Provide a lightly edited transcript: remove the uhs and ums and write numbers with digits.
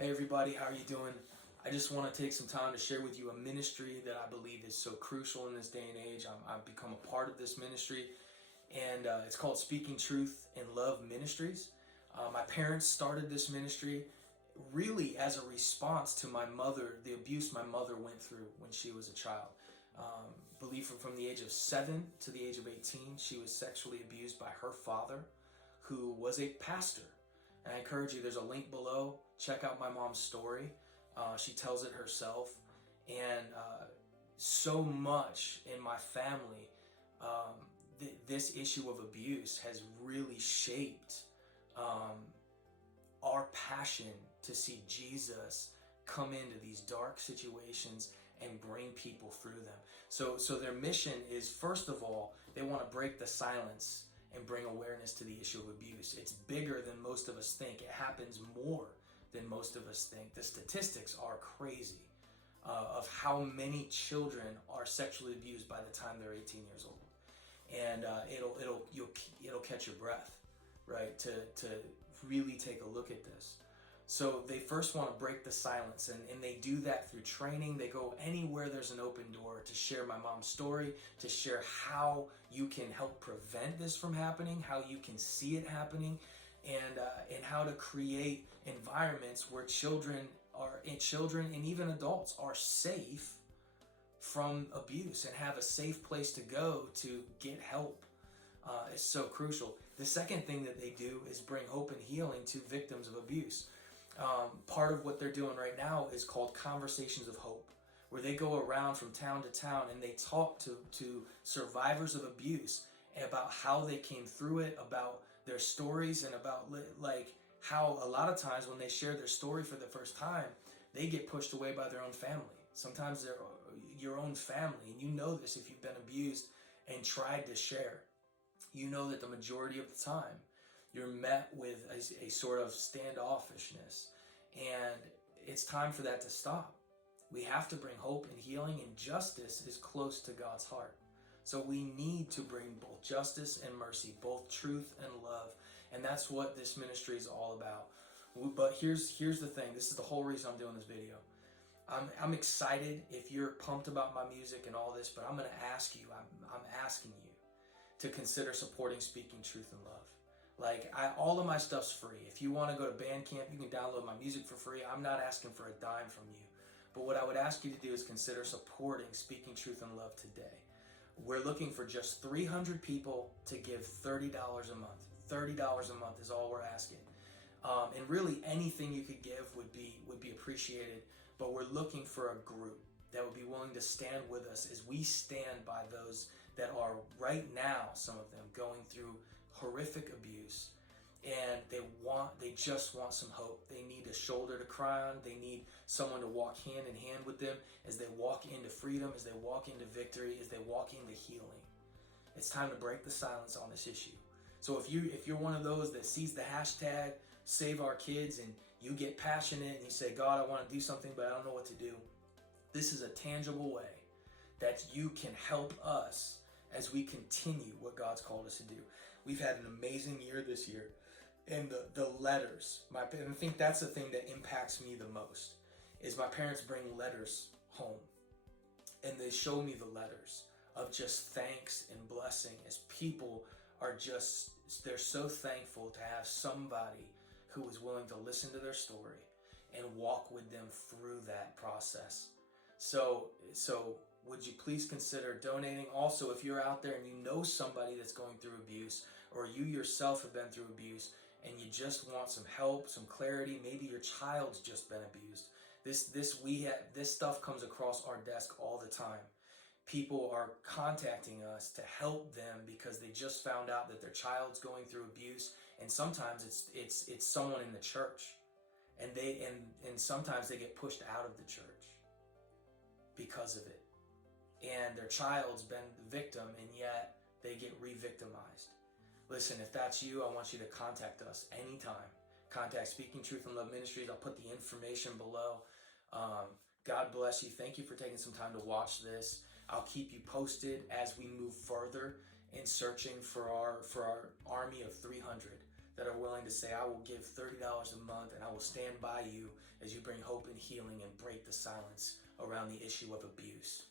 Hey everybody, how are you doing? I just want to take some time to share with you a ministry that I believe is so crucial in this day and age. I've become a part of this ministry, and it's called Speaking Truth in Love Ministries. My parents started this ministry really as a response to my mother, the abuse my mother went through when she was a child. Believe from the age of 7 to the age of 18, she was sexually abused by her father, who was a pastor. And I encourage you, there's a link below. Check out my mom's story. She tells it herself. And so much in my family, this issue of abuse has really shaped our passion to see Jesus come into these dark situations and bring people through them. So their mission is, first of all, they want to break the silence and bring awareness to the issue of abuse. It's bigger than most of us think. It happens more than most of us think. The statistics are crazy of how many children are sexually abused by the time they're 18 years old, and it'll catch your breath, right? To really take a look at this. So they first want to break the silence, and they do that through training. They go anywhere there's an open door to share my mom's story, to share how you can help prevent this from happening, how you can see it happening, and how to create environments where children and even adults are safe from abuse and have a safe place to go to get help. It's so crucial. The second thing that they do is bring hope and healing to victims of abuse. Part of what they're doing right now is called Conversations of Hope, where they go around from town to town and they talk to survivors of abuse about how they came through it, about their stories, and about like how a lot of times when they share their story for the first time, they get pushed away by their own family. Sometimes they're your own family, and you know this if you've been abused and tried to share. You know that the majority of the time you're met with a sort of standoffishness, and it's time for that to stop. We have to bring hope and healing, and justice is close to God's heart. So we need to bring both justice and mercy, both truth and love, and that's what this ministry is all about. But here's the thing. This is the whole reason I'm doing this video. I'm excited if you're pumped about my music and all this, but I'm asking you to consider supporting Speaking Truth in Love. All of my stuff's free. If you want to go to Bandcamp, you can download my music for free. I'm not asking for a dime from you. But what I would ask you to do is consider supporting Speaking Truth in Love today. We're looking for just 300 people to give $30 a month. $30 a month is all we're asking. And really anything you could give would be appreciated. But we're looking for a group that would be willing to stand with us as we stand by those that are right now, some of them, going through horrific abuse, and they just want some hope. They need a shoulder to cry on. They need someone to walk hand in hand with them as they walk into freedom, as they walk into victory, as they walk into healing. It's time to break the silence on this issue. So if you're one of those that sees the hashtag Save Our Kids and you get passionate and you say, God, I want to do something, but I don't know what to do, this is a tangible way that you can help us as we continue what God's called us to do. We've had an amazing year this year, and the letters, and I think that's the thing that impacts me the most, is my parents bring letters home, and they show me the letters of just thanks and blessing as people are they're so thankful to have somebody who is willing to listen to their story and walk with them through that process. So would you please consider donating? Also, if you're out there and you know somebody that's going through abuse, or you yourself have been through abuse and you just want some help, some clarity, maybe your child's just been abused. This stuff comes across our desk all the time. People are contacting us to help them because they just found out that their child's going through abuse, and sometimes it's someone in the church, and sometimes they get pushed out of the church because of it, and their child's been the victim, and yet they get re-victimized. Listen, if that's you, I want you to contact us anytime. Contact Speaking Truth in Love Ministries. I'll put the information below. God bless you. Thank you for taking some time to watch this. I'll keep you posted as we move further in searching for our army of 300 that are willing to say, I will give $30 a month and I will stand by you as you bring hope and healing and break the silence around the issue of abuse.